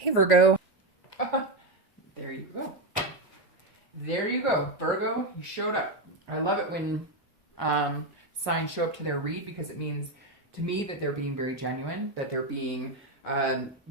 Hey Virgo. There you go. There you go. Virgo, you showed up. I love it when signs show up to their read because it means to me that they're being very genuine, that they're being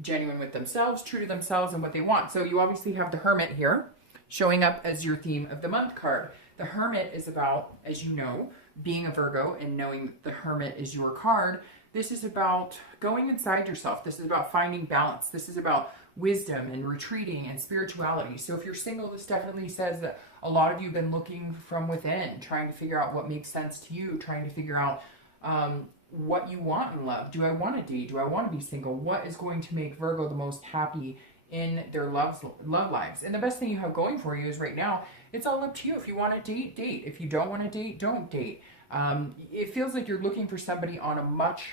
genuine with themselves, true to themselves and what they want. So you obviously have the Hermit here showing up as your theme of the month card. The Hermit is about, as you know, being a Virgo and knowing the Hermit is your card. This is about going inside yourself. This is about finding balance. This is about wisdom and retreating and spirituality. So if you're single, this definitely says that a lot of you have been looking from within, trying to figure out what makes sense to you, trying to figure out what you want in love. Do I want to date? Do I want to be single? What is going to make Virgo the most happy in their love lives? And the best thing you have going for you is right now, it's all up to you. If you want to date, date. If you don't want to date, don't date. It feels like you're looking for somebody on a much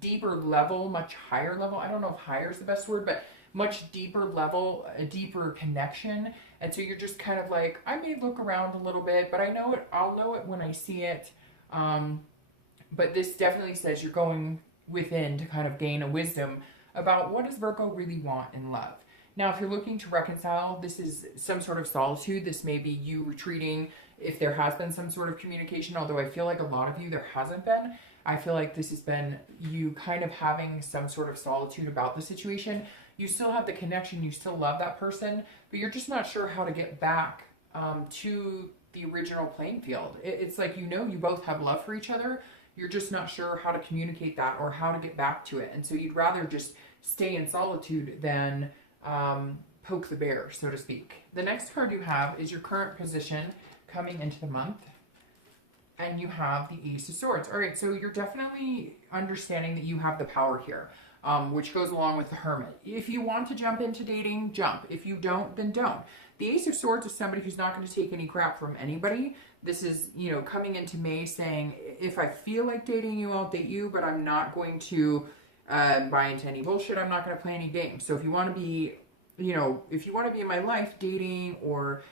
deeper level, much higher level. I don't know if higher is the best word, but much deeper level, a deeper connection. And so you're just kind of like, I may look around a little bit, but I know it, I'll know it when I see it. But this definitely says you're going within to kind of gain a wisdom about what does Virgo really want in love. Now, if you're looking to reconcile, this is some sort of solitude. This may be you retreating if there has been some sort of communication, although I feel like a lot of you, there hasn't been. I feel like this has been you kind of having some sort of solitude about the situation. You still have the connection, you still love that person, but you're just not sure how to get back to the original playing field. It's like, you know, you both have love for each other. You're just not sure how to communicate that or how to get back to it. And so you'd rather just stay in solitude than poke the bear, so to speak. The next card you have is your current position coming into the month. And you have the Ace of Swords. All right, so you're definitely understanding that you have the power here, which goes along with the Hermit. If you want to jump into dating, jump. If you don't, then don't. The Ace of Swords is somebody who's not going to take any crap from anybody. This is, you know, coming into May saying, if I feel like dating you, I'll date you, but I'm not going to buy into any bullshit. I'm not going to play any games. So if you want to be, you know, if you want to be in my life dating or,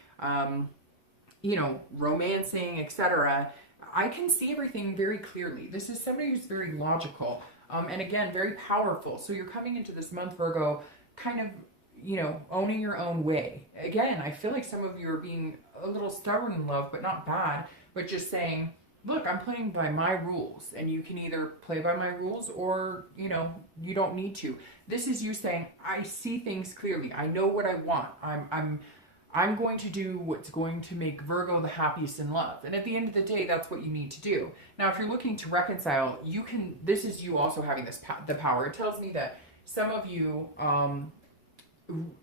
you know, romancing, etc., I can see everything very clearly. This is somebody who's very logical, and again, very powerful. So you're coming into this month, Virgo, kind of, you know, owning your own way. Again, I feel like some of you are being a little stubborn in love, but not bad, but just saying, look, I'm playing by my rules, and you can either play by my rules or, you know, you don't need to. This is you saying, I see things clearly. I know what I want. I'm going to do what's going to make Virgo the happiest in love. And at the end of the day, that's what you need to do. Now, if you're looking to reconcile, you can, this is you also having this the power. It tells me that some of you,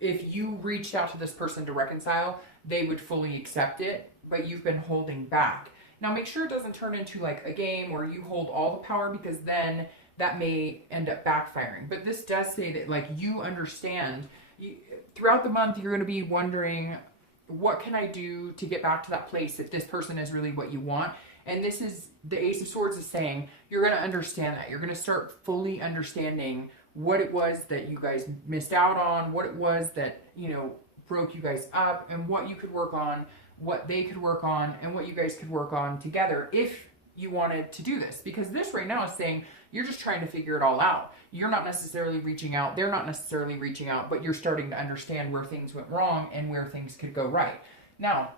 if you reached out to this person to reconcile, they would fully accept it, but you've been holding back. Now, make sure it doesn't turn into like a game where you hold all the power, because then that may end up backfiring. But this does say that, like, you understand. Throughout the month, you're going to be wondering, what can I do to get back to that place if this person is really what you want? And this is, the Ace of Swords is saying, you're going to understand that. You're going to start fully understanding what it was that you guys missed out on, what it was that, you know, broke you guys up, and what you could work on, what they could work on, and what you guys could work on together if you wanted to do this. Because this right now is saying you're just trying to figure it all out. You're not necessarily reaching out. They're not necessarily reaching out, but you're starting to understand where things went wrong and where things could go right. Now,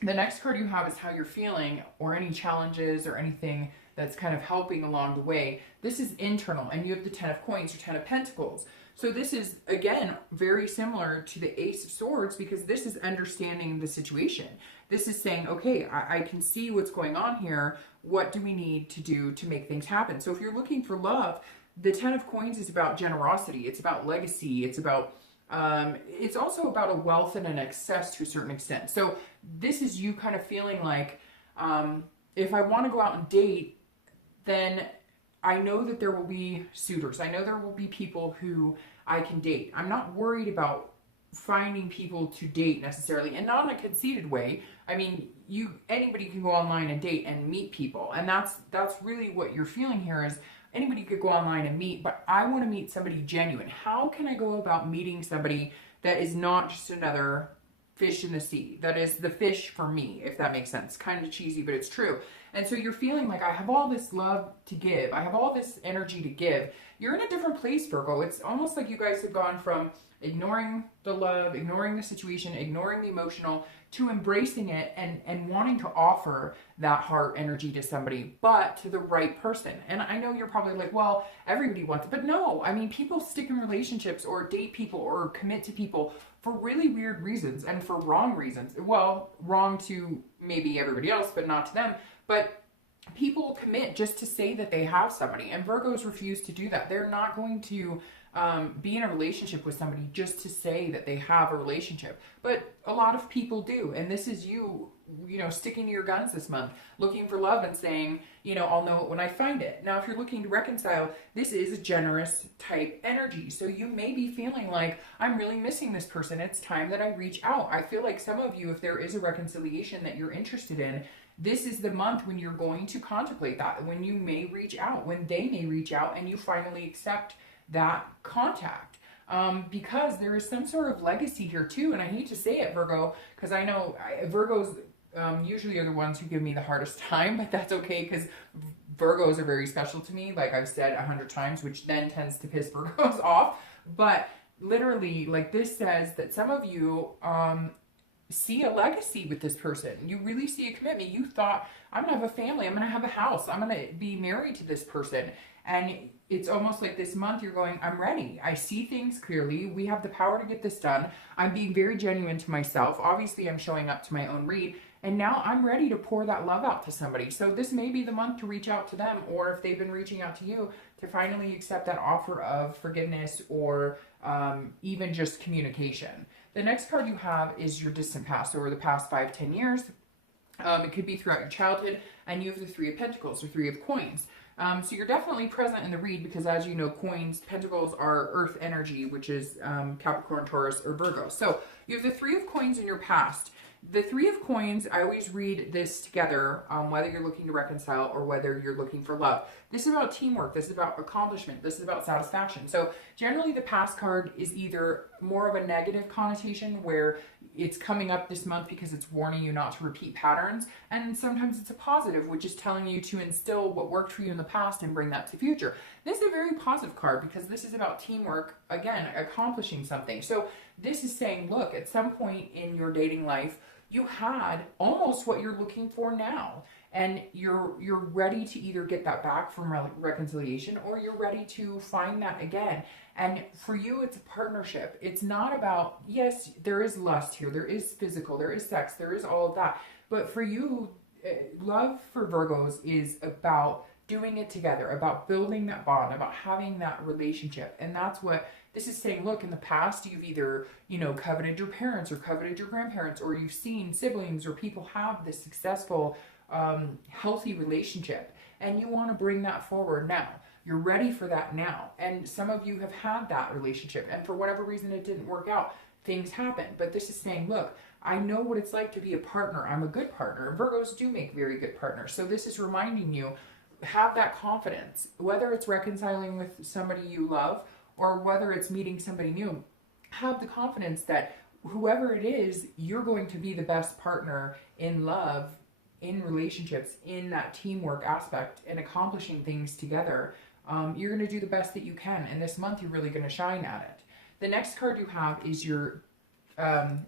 the next card you have is how you're feeling, or any challenges or anything that's kind of helping along the way. This is internal, and you have the 10 of Coins or 10 of Pentacles. So this is, again, very similar to the Ace of Swords, because this is understanding the situation. This is saying, okay, I can see what's going on here. What do we need to do to make things happen? So if you're looking for love, the 10 of Coins is about generosity. It's about legacy. It's about, it's also about a wealth and an excess to a certain extent. So this is you kind of feeling like, if I want to go out and date, then I know that there will be suitors. I know there will be people who I can date. I'm not worried about finding people to date necessarily, and not in a conceited way. I mean, anybody can go online and date and meet people, and that's really what you're feeling here is anybody could go online and meet, but I want to meet somebody genuine. How can I go about meeting somebody that is not just another fish in the sea? That is the fish for me, if that makes sense. Kind of cheesy, but it's true. And so you're feeling like, I have all this love to give. I have all this energy to give. You're in a different place, Virgo. It's almost like you guys have gone from ignoring the love, ignoring the situation, ignoring the emotional, to embracing it and wanting to offer that heart energy to somebody, but to the right person. And I know you're probably like, well, everybody wants it. But no, I mean, people stick in relationships or date people or commit to people for really weird reasons and for wrong reasons. Well, wrong to maybe everybody else, but not to them. But people commit just to say that they have somebody, and Virgos refuse to do that. They're not going to be in a relationship with somebody just to say that they have a relationship. But a lot of people do, and this is you know, sticking to your guns this month, looking for love and saying, you know, I'll know it when I find it. Now, if you're looking to reconcile, this is a generous type energy. So you may be feeling like, I'm really missing this person. It's time that I reach out. I feel like some of you, if there is a reconciliation that you're interested in, this is the month when you're going to contemplate that, when you may reach out, when they may reach out, and you finally accept that contact. Because there is some sort of legacy here too. And I hate to say it, Virgo, because I know Virgos usually are the ones who give me the hardest time, but that's okay, because Virgos are very special to me, like I've said 100 times, which then tends to piss Virgos off. But literally, like, this says that some of you see a legacy with this person. You really see a commitment. You thought, I'm gonna have a family, I'm gonna have a house, I'm gonna be married to this person. And it's almost like this month you're going, I'm ready. I see things clearly. We have the power to get this done. I'm being very genuine to myself. Obviously, I'm showing up to my own read. And now I'm ready to pour that love out to somebody. So this may be the month to reach out to them, or if they've been reaching out to you, to finally accept that offer of forgiveness or even just communication. The next card you have is your distant past, or the past 5-10 years. It could be throughout your childhood, and you have the Three of Pentacles, or Three of Coins. So you're definitely present in the read, because as you know, coins, pentacles are earth energy, which is Capricorn, Taurus, or Virgo. So you have the Three of Coins in your past. The Three of Coins, I always read this together, whether you're looking to reconcile or whether you're looking for love. This is about teamwork. This is about accomplishment. This is about satisfaction. So generally the past card is either more of a negative connotation, where it's coming up this month because it's warning you not to repeat patterns. And sometimes it's a positive, which is telling you to instill what worked for you in the past and bring that to the future. This is a very positive card, because this is about teamwork, again, accomplishing something. So this is saying, look, at some point in your dating life, you had almost what you're looking for now, and you're ready to either get that back from reconciliation, or you're ready to find that again. And for you, it's a partnership. It's not about, yes, there is lust here, there is physical, there is sex, there is all of that. But for you, love for Virgos is about doing it together, about building that bond, about having that relationship. And that's what this is saying. Look, in the past, you've either, you know, coveted your parents or coveted your grandparents, or you've seen siblings or people have this successful, healthy relationship, and you want to bring that forward now. You're ready for that now. And some of you have had that relationship, and for whatever reason it didn't work out. Things happen. But this is saying, look, I know what it's like to be a partner. I'm a good partner. Virgos do make very good partners. So this is reminding you, have that confidence, whether it's reconciling with somebody you love or whether it's meeting somebody new. Have the confidence that whoever it is, you're going to be the best partner in love, in relationships, in that teamwork aspect, and accomplishing things together. You're going to do the best that you can, and this month you're really going to shine at it. The next card you have is your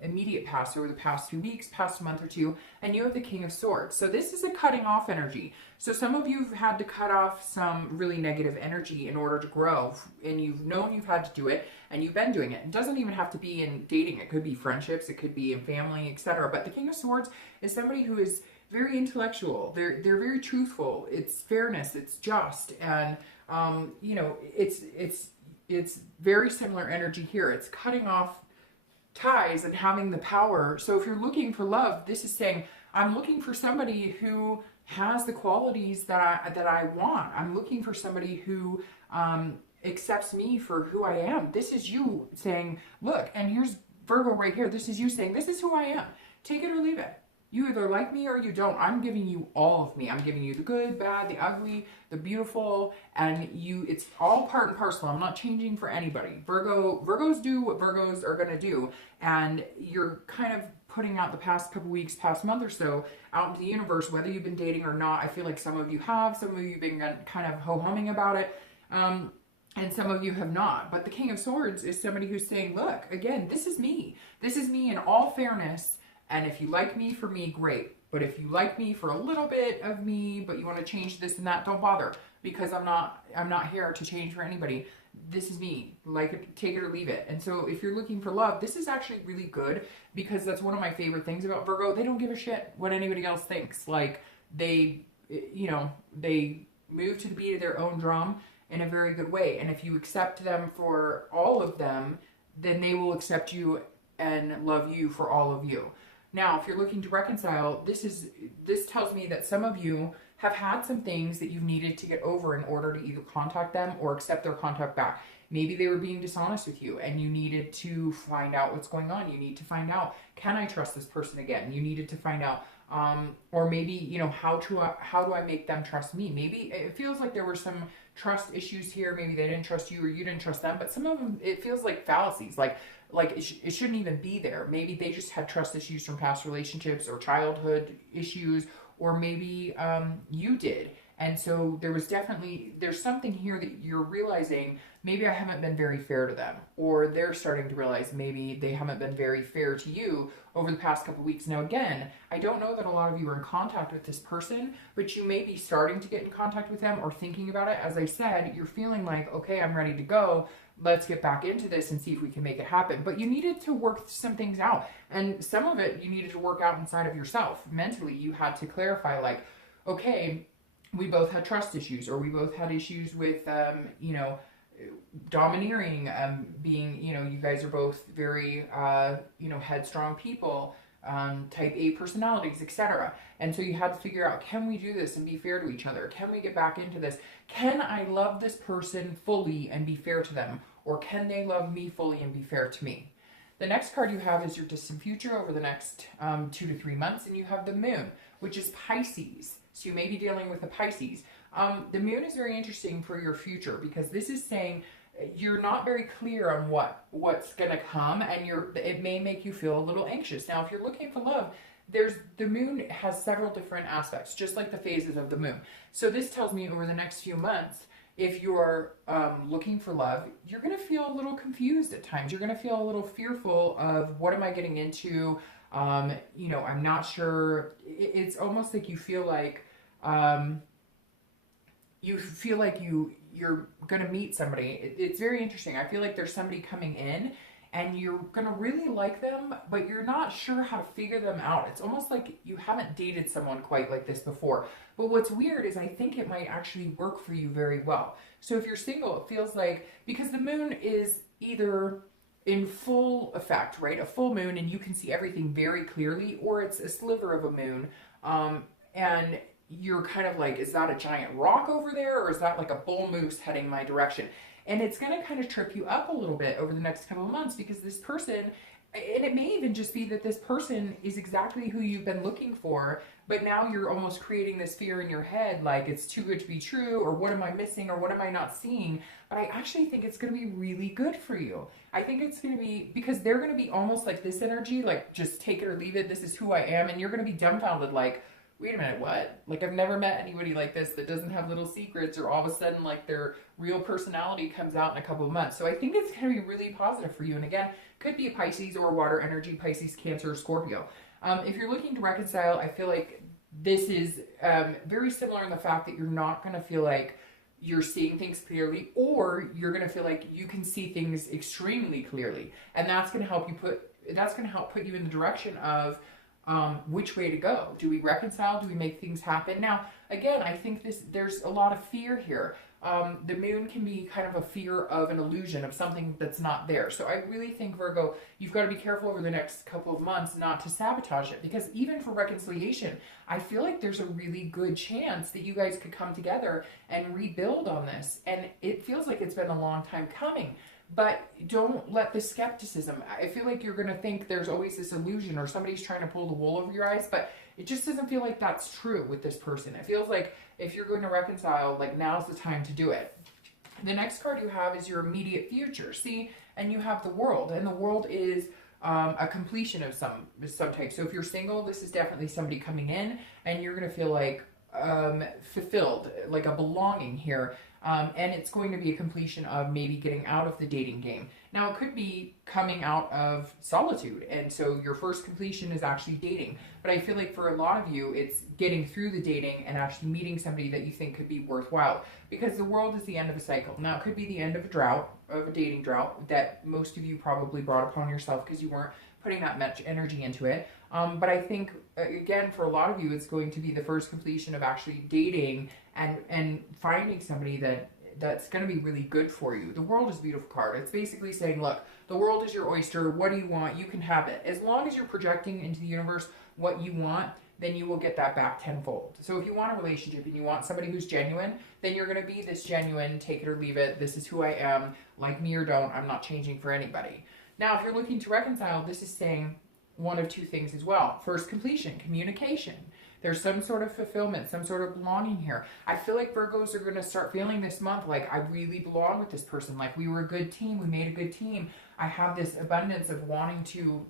immediate past, or the past few weeks, past month or two, and you have the King of Swords. So this is a cutting off energy. So some of you have had to cut off some really negative energy in order to grow, and you've known you've had to do it, and you've been doing it. It doesn't even have to be in dating. It could be friendships, it could be in family, etc. But the King of Swords is somebody who is very intellectual. They're very truthful. It's fairness. It's just, and you know, it's very similar energy here. It's cutting off ties and having the power. So if you're looking for love, this is saying, I'm looking for somebody who has the qualities that I want. I'm looking for somebody who accepts me for who I am. This is you saying, look, and here's Virgo right here. This is you saying, this is who I am. Take it or leave it. You either like me or you don't. I'm giving you all of me. I'm giving you the good, bad, the ugly, the beautiful, and it's all part and parcel. I'm not changing for anybody. Virgos do what Virgos are going to do, and you're kind of putting out the past couple weeks, past month or so out into the universe, whether you've been dating or not. I feel like some of you have, some of you have been kind of ho-humming about it. And some of you have not. But the King of Swords is somebody who's saying, look, again, this is me. This is me in all fairness. And if you like me for me, great. But if you like me for a little bit of me, but you want to change this and that, don't bother. Because I'm not here to change for anybody. This is me. Like it, take it or leave it. And so if you're looking for love, this is actually really good, because that's one of my favorite things about Virgo. They don't give a shit what anybody else thinks. Like they move to the beat of their own drum in a very good way. And if you accept them for all of them, then they will accept you and love you for all of you. Now, if you're looking to reconcile, this tells me that some of you have had some things that you've needed to get over in order to either contact them or accept their contact back. Maybe they were being dishonest with you and you needed to find out what's going on. You need to find out, can I trust this person again? You needed to find out, or maybe, you know, how do I make them trust me? Maybe it feels like there were some trust issues here. Maybe they didn't trust you or you didn't trust them, but some of them, it feels like fallacies, like it shouldn't even be there. Maybe they just had trust issues from past relationships or childhood issues, or maybe you did. And so there's something here that you're realizing, maybe I haven't been very fair to them, or they're starting to realize maybe they haven't been very fair to you over the past couple of weeks. Now, again, I don't know that a lot of you are in contact with this person, but you may be starting to get in contact with them or thinking about it. As I said, you're feeling like, okay, I'm ready to go. Let's get back into this and see if we can make it happen. But you needed to work some things out. And some of it you needed to work out inside of yourself. Mentally, you had to clarify, like, okay, we both had trust issues, or we both had issues with, domineering, being, you guys are both very, headstrong people, type A personalities, etc. And so you had to figure out, can we do this and be fair to each other? Can we get back into this? Can I love this person fully and be fair to them? Or can they love me fully and be fair to me? The next card you have is your distant future over the next 2 to 3 months, and you have the moon, which is Pisces. So you may be dealing with a Pisces. The moon is very interesting for your future, because this is saying you're not very clear on what's going to come, and it may make you feel a little anxious. Now, if you're looking for love, the moon has several different aspects, just like the phases of the moon. So this tells me over the next few months, if you're looking for love, you're going to feel a little confused at times. You're going to feel a little fearful of, what am I getting into? I'm not sure. It's almost like you feel like you're going to meet somebody. It's very interesting. I feel like there's somebody coming in and you're going to really like them, but you're not sure how to figure them out. It's almost like you haven't dated someone quite like this before. But what's weird is I think it might actually work for you very well. So if you're single, it feels like, because the moon is either in full effect, right? A full moon, and you can see everything very clearly, or it's a sliver of a moon. And you're kind of like, is that a giant rock over there? Or is that like a bull moose heading my direction? And it's going to kind of trip you up a little bit over the next couple of months, because this person, and it may even just be that this person is exactly who you've been looking for, but now you're almost creating this fear in your head, like it's too good to be true, or what am I missing, or what am I not seeing? But I actually think it's going to be really good for you. I think it's going to be, because they're going to be almost like this energy, like just take it or leave it, this is who I am, and you're going to be dumbfounded, like, wait a minute, what? Like, I've never met anybody like this that doesn't have little secrets, or all of a sudden, like, their real personality comes out in a couple of months. So I think it's going to be really positive for you. And again, could be a Pisces or a water energy, Pisces, Cancer, Scorpio. If you're looking to reconcile, I feel like this is very similar in the fact that you're not going to feel like you're seeing things clearly, or you're going to feel like you can see things extremely clearly. And that's going to help you put you in the direction of which way to go. Do we reconcile? Do we make things happen? Now, again, I think there's a lot of fear here. The moon can be kind of a fear of an illusion of something that's not there. So I really think, Virgo, you've got to be careful over the next couple of months not to sabotage it, because even for reconciliation, I feel like there's a really good chance that you guys could come together and rebuild on this. And it feels like it's been a long time coming. but don't let the skepticism, I feel like you're going to think there's always this illusion or somebody's trying to pull the wool over your eyes, but it just doesn't feel like that's true with this person. It feels like if you're going to reconcile, like now's the time to do it. The next card you have is your immediate future. See, and you have the world, and the world is a completion of some type. So if you're single, this is definitely somebody coming in, and you're going to feel like fulfilled, like a belonging here. And it's going to be a completion of maybe getting out of the dating game. Now, it could be coming out of solitude, and so your first completion is actually dating. But I feel like for a lot of you, it's getting through the dating and actually meeting somebody that you think could be worthwhile, because the world is the end of a cycle. Now, it could be the end of a drought, of a dating drought, that most of you probably brought upon yourself because you weren't putting that much energy into it. But I think, again, for a lot of you, it's going to be the first completion of actually dating and finding somebody that's going to be really good for you. The world is a beautiful card. It's basically saying, look, the world is your oyster. What do you want? You can have it. As long as you're projecting into the universe what you want, then you will get that back tenfold. So if you want a relationship and you want somebody who's genuine, then you're going to be this genuine, take it or leave it. This is who I am. Like me or don't. I'm not changing for anybody. Now, if you're looking to reconcile, this is saying one of two things as well. First, completion, communication. There's some sort of fulfillment, some sort of belonging here. I feel like Virgos are going to start feeling this month like I really belong with this person. Like we were a good team. We made a good team. I have this abundance of wanting to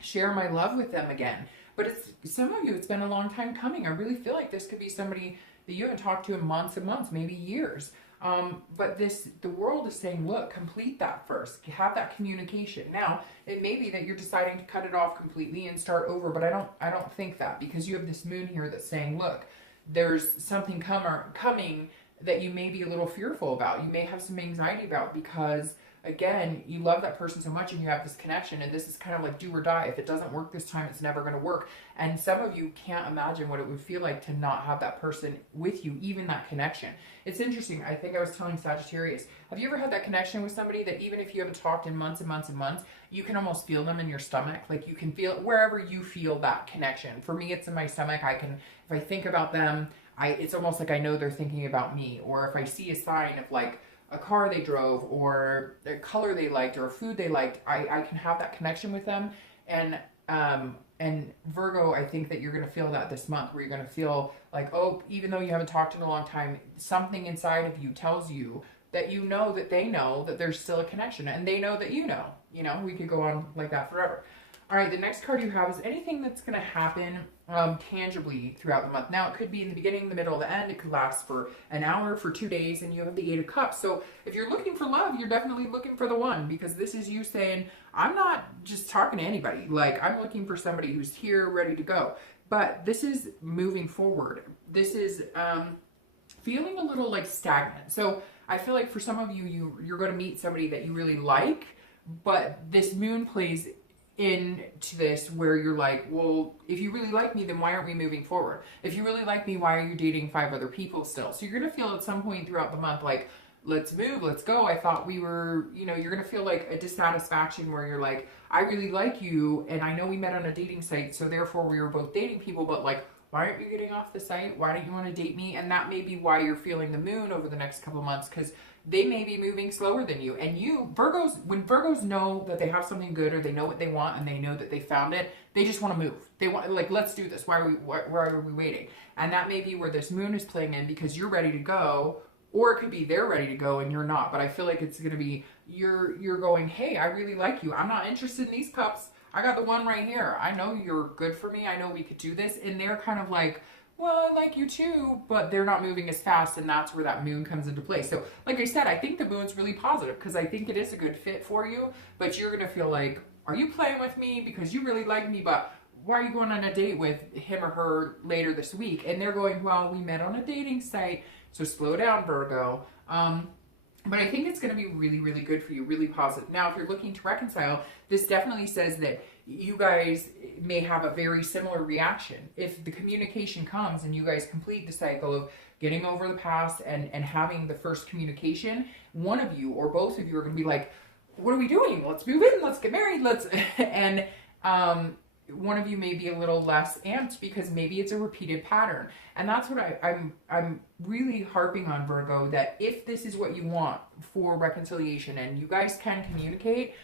share my love with them again. But it's some of you, it's been a long time coming. I really feel like this could be somebody that you haven't talked to in months and months, maybe years. But the world is saying, look, complete that first. Have that communication. Now, it may be that you're deciding to cut it off completely and start over, but I don't think that, because you have this moon here that's saying, look, there's something coming that you may be a little fearful about. You may have some anxiety about, because again, you love that person so much and you have this connection, and this is kind of like do or die. If it doesn't work this time, it's never going to work. And some of you can't imagine what it would feel like to not have that person with you, even that connection. It's interesting. I think I was telling Sagittarius, have you ever had that connection with somebody that even if you haven't talked in months and months and months, you can almost feel them in your stomach? Like you can feel wherever you feel that connection. For me, it's in my stomach. If I think about them, it's almost like I know they're thinking about me. Or if I see a sign of like a car they drove, or a color they liked, or a food they liked, I can have that connection with them. And Virgo, I think that you're going to feel that this month, where you're going to feel like, oh, even though you haven't talked in a long time, something inside of you tells you that you know that they know that there's still a connection, and they know that you know. You know, we could go on like that forever. All right, the next card you have is anything that's going to happen tangibly throughout the month. Now, it could be in the beginning, the middle, the end. It could last for an hour, for 2 days, and you have the 8 of Cups. So if you're looking for love, you're definitely looking for the one, because this is you saying, I'm not just talking to anybody. Like, I'm looking for somebody who's here, ready to go. But this is moving forward. This is feeling a little like stagnant. So I feel like for some of you, you're going to meet somebody that you really like, but this moon plays into this where you're like, well, if you really like me, then why aren't we moving forward? If you really like me, why are you dating 5 other people still? So you're going to feel at some point throughout the month like, let's move, let's go. I thought we were, you're going to feel like a dissatisfaction where you're like, I really like you, and I know we met on a dating site, so therefore we were both dating people, but like, why aren't you getting off the site? Why don't you want to date me? And that may be why you're feeling the moon over the next couple months, because they may be moving slower than you. And when Virgos know that they have something good, or they know what they want, and they know that they found it, they just want to move. They want, like, let's do this. Why are we waiting? And that may be where this moon is playing in, because you're ready to go, or it could be they're ready to go and you're not. But I feel like it's going to be, you're going, hey, I really like you. I'm not interested in these cups. I got the one right here. I know you're good for me. I know we could do this. And they're kind of like, well, I like you too, but they're not moving as fast, and that's where that moon comes into play. So, like I said, I think the moon's really positive, because I think it is a good fit for you, but you're going to feel like, are you playing with me because you really like me, but why are you going on a date with him or her later this week? And they're going, well, we met on a dating site, so slow down, Virgo. But I think it's going to be really, really good for you, really positive. Now, if you're looking to reconcile, this definitely says that you guys may have a very similar reaction. If the communication comes and you guys complete the cycle of getting over the past and having the first communication, one of you or both of you are going to be like, what are we doing? Let's move in. Let's get married. one of you may be a little less amped because maybe it's a repeated pattern. And that's what I'm really harping on, Virgo, that if this is what you want for reconciliation and you guys can communicate,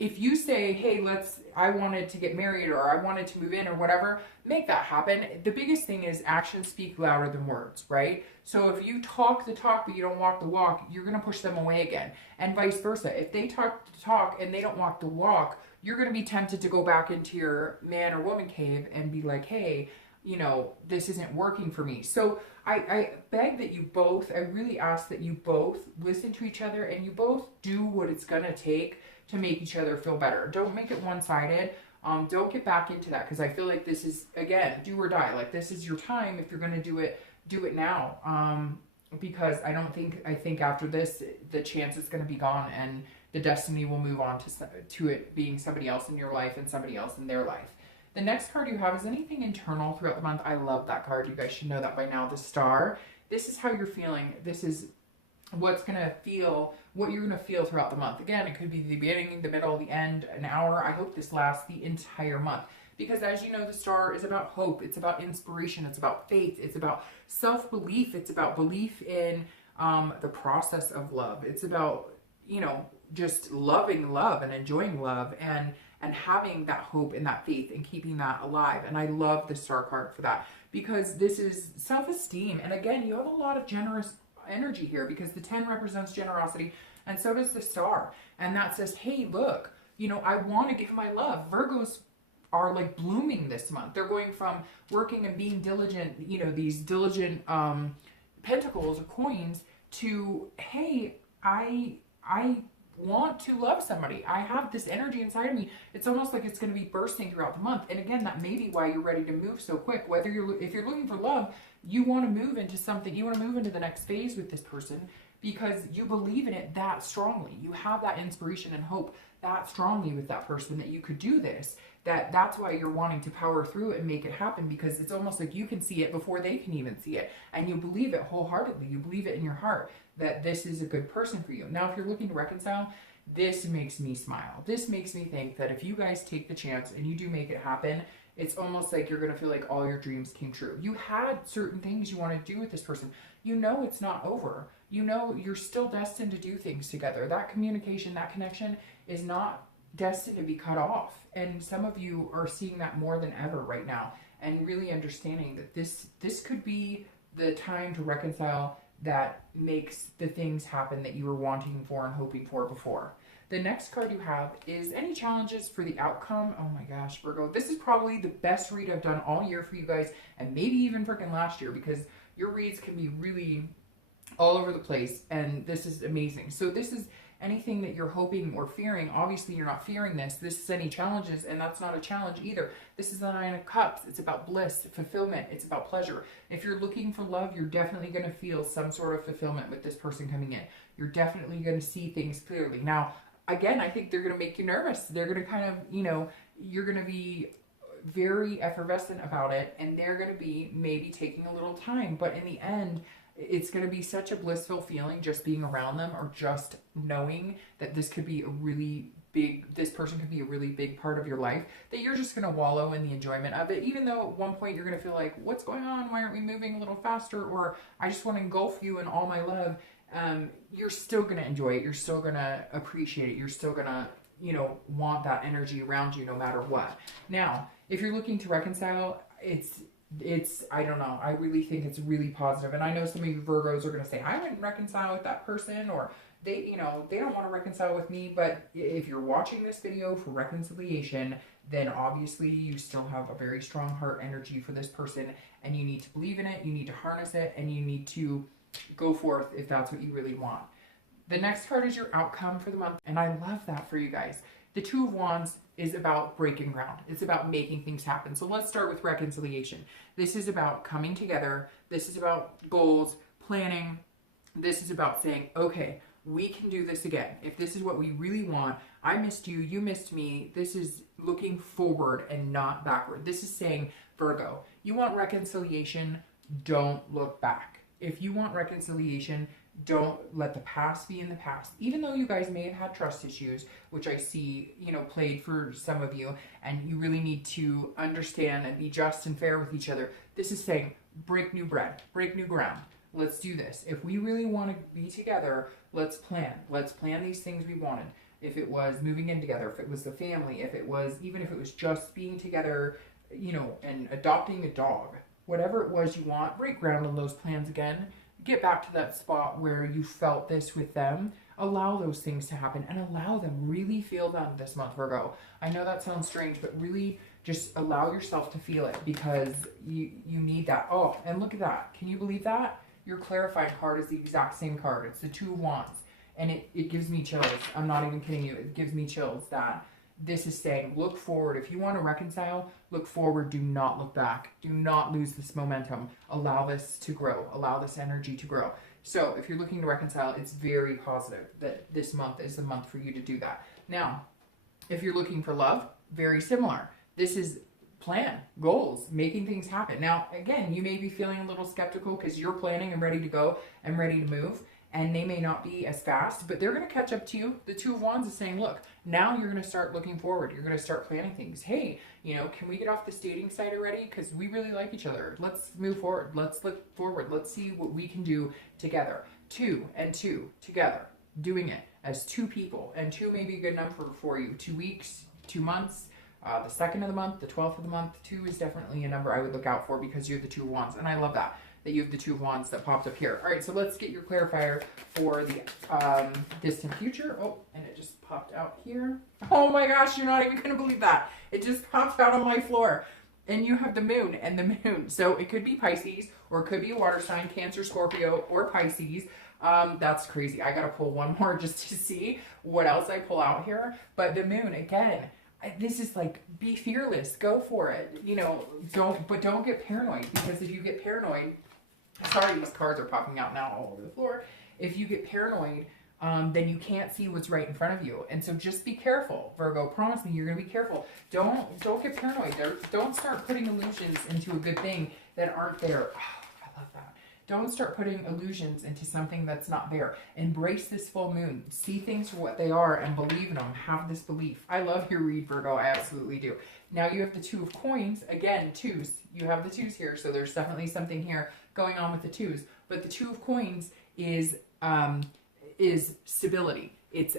if you say, hey, I wanted to get married or I wanted to move in or whatever, make that happen. The biggest thing is actions speak louder than words, right? So if you talk the talk but you don't walk the walk, you're going to push them away again. And vice versa. If they talk the talk and they don't walk the walk, you're going to be tempted to go back into your man or woman cave and be like, hey, you know, this isn't working for me. So I beg that you both, I really ask that you both listen to each other and you both do what it's going to take to make each other feel better. Don't make it one-sided. Don't get back into that, because I feel like this is, again, do or die. Like, this is your time. If you're going to do it now. Because I think after this, the chance is going to be gone and the destiny will move on to it being somebody else in your life and somebody else in their life. The next card you have is anything internal throughout the month. I love that card. You guys should know that by now. The Star. This is how you're feeling. This is what you're going to feel throughout the month. Again, it could be the beginning, the middle, the end, an hour. I hope this lasts the entire month. Because as you know, the Star is about hope. It's about inspiration. It's about faith. It's about self-belief. It's about belief in the process of love. It's about, you know, just loving love and enjoying love and having that hope and that faith and keeping that alive. And I love the Star card for that, because this is self-esteem. And again, you have a lot of generous energy here, because the 10 represents generosity and so does the Star. And that says, hey, look, you know, I want to give my love. Virgos are like blooming this month. They're going from working and being diligent, you know, these diligent pentacles or coins, to, hey, I want to love somebody. I have this energy inside of me. It's almost like it's going to be bursting throughout the month. And again, that may be why you're ready to move so quick. If you're looking for love, you want to move into something. You want to move into the next phase with this person because you believe in it that strongly. You have that inspiration and hope that strongly with that person that you could do this. That's why you're wanting to power through it and make it happen, because it's almost like you can see it before they can even see it. And you believe it wholeheartedly. You believe it in your heart that this is a good person for you. Now, if you're looking to reconcile, this makes me smile. This makes me think that if you guys take the chance and you do make it happen, it's almost like you're going to feel like all your dreams came true. You had certain things you want to do with this person. You know it's not over. You know you're still destined to do things together. That communication, that connection is not destined to be cut off. And some of you are seeing that more than ever right now, and really understanding that this could be the time to reconcile, that makes the things happen that you were wanting for and hoping for before. The next card you have is any challenges for the outcome. Oh my gosh, Virgo, this is probably the best read I've done all year for you guys, and maybe even freaking last year, because your reads can be really all over the place, and this is amazing. So this is anything that you're hoping or fearing. Obviously, you're not fearing this. This is any challenges, and that's not a challenge either. This is the Nine of Cups. It's about bliss, fulfillment. It's about pleasure. If you're looking for love, you're definitely going to feel some sort of fulfillment with this person coming in. You're definitely going to see things clearly. Now, again, I think they're going to make you nervous. They're going to kind of, you know, you're going to be very effervescent about it, and they're going to be maybe taking a little time. But in the end, it's going to be such a blissful feeling just being around them, or just knowing that this could be this person could be a really big part of your life, that you're just going to wallow in the enjoyment of it. Even though at one point you're going to feel like, what's going on? Why aren't we moving a little faster? Or I just want to engulf you in all my love. You're still going to enjoy it. You're still going to appreciate it. You're still going to, you know, want that energy around you no matter what. Now, if you're looking to reconcile, it's I don't know, I really think it's really positive. And I know some of you Virgos are going to say, I wouldn't reconcile with that person, or they don't want to reconcile with me. But if you're watching this video for reconciliation, then obviously you still have a very strong heart energy for this person, and you need to believe in it, you need to harness it, and you need to go forth if that's what you really want. The next card is your outcome for the month, and I love that for you guys. The Two of Wands is about breaking ground. It's about making things happen. So let's start with reconciliation. This is about coming together. This is about goals, planning. This is about saying, okay, we can do this again. If this is what we really want, I missed you, you missed me. This is looking forward and not backward. This is saying, Virgo, you want reconciliation, don't look back. If you want reconciliation, Don't let the past be in the past. Even though you guys may have had trust issues, which I see, you know, played for some of you, and you really need to understand and be just and fair with each other. This is saying, break new bread, break new ground. Let's do this. If we really want to be together, let's plan. Let's plan these things we wanted. If it was moving in together, if it was the family, if it was, even if it was just being together, you know, and adopting a dog, whatever it was you want, break ground on those plans again. Get back to that spot where you felt this with them. Allow those things to happen and allow them. Really feel them this month, Virgo. I know that sounds strange, but really just allow yourself to feel it, because you need that. Oh, and look at that. Can you believe that? Your clarifying card is the exact same card. It's the Two of Wands. And it gives me chills. I'm not even kidding you. It gives me chills that this is saying, look forward. If you want to reconcile, look forward. Do not look back. Do not lose this momentum. Allow this to grow. Allow this energy to grow. So if you're looking to reconcile, it's very positive that this month is the month for you to do that. Now, if you're looking for love, very similar. This is plan, goals, making things happen. Now, again, you may be feeling a little skeptical because you're planning and ready to go and ready to move. And they may not be as fast, but they're going to catch up to you. The Two of Wands is saying, look, now you're going to start looking forward. You're going to start planning things. Hey, you know, can we get off this dating site already? Because we really like each other. Let's move forward. Let's look forward. Let's see what we can do together. Two and two together. Doing it as two people. And two may be a good number for you. 2 weeks, 2 months, the 2nd of the month, the 12th of the month. 2 is definitely a number I would look out for because you're the Two of Wands. And I love that you have the Two of Wands that popped up here. All right, so let's get your clarifier for the distant future. Oh, and it just popped out here. Oh my gosh, you're not even gonna believe that. It just popped out on my floor. And you have the moon and the moon. So it could be Pisces, or it could be a water sign, Cancer, Scorpio, or Pisces. That's crazy. I gotta pull one more just to see what else I pull out here. But the moon, again, this is like, be fearless, go for it. You know, don't get paranoid, because if you get paranoid, sorry, these cards are popping out now all over the floor. If you get paranoid, then you can't see what's right in front of you. And so just be careful, Virgo. Promise me you're going to be careful. Don't get paranoid. Don't start putting illusions into a good thing that aren't there. Oh, I love that. Don't start putting illusions into something that's not there. Embrace this full moon. See things for what they are and believe in them. Have this belief. I love your read, Virgo. I absolutely do. Now you have the Two of Coins. Again, twos. You have the twos here, so there's definitely something here going on with the twos. But the Two of Coins is stability. It's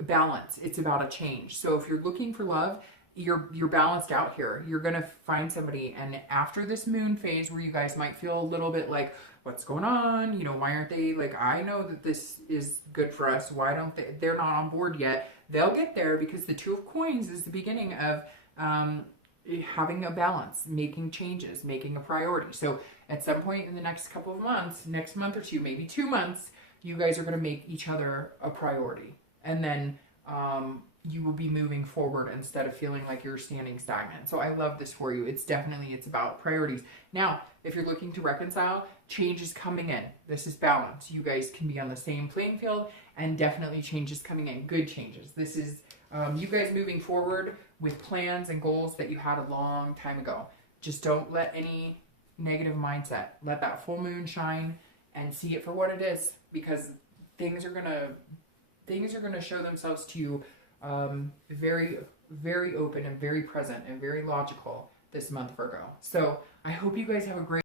balance. It's about a change. So if you're looking for love, you're balanced out here. You're gonna find somebody, and after this moon phase where you guys might feel a little bit like, what's going on? You know, why aren't they, like, I know that this is good for us. Why don't they're not on board yet? They'll get there, because the Two of Coins is the beginning of having a balance, making changes, making a priority. So at some point in the next couple of months, next month or two, maybe 2 months, you guys are going to make each other a priority. And then you will be moving forward instead of feeling like you're standing stagnant. So I love this for you. It's about priorities. Now, if you're looking to reconcile, change is coming in. This is balance. You guys can be on the same playing field, and definitely change is coming in. Good changes. This is you guys moving forward with plans and goals that you had a long time ago. Just don't let any negative mindset. Let that full moon shine and see it for what it is, because things are gonna show themselves to you very, very open and very present and very logical this month, Virgo. So I hope you guys have a great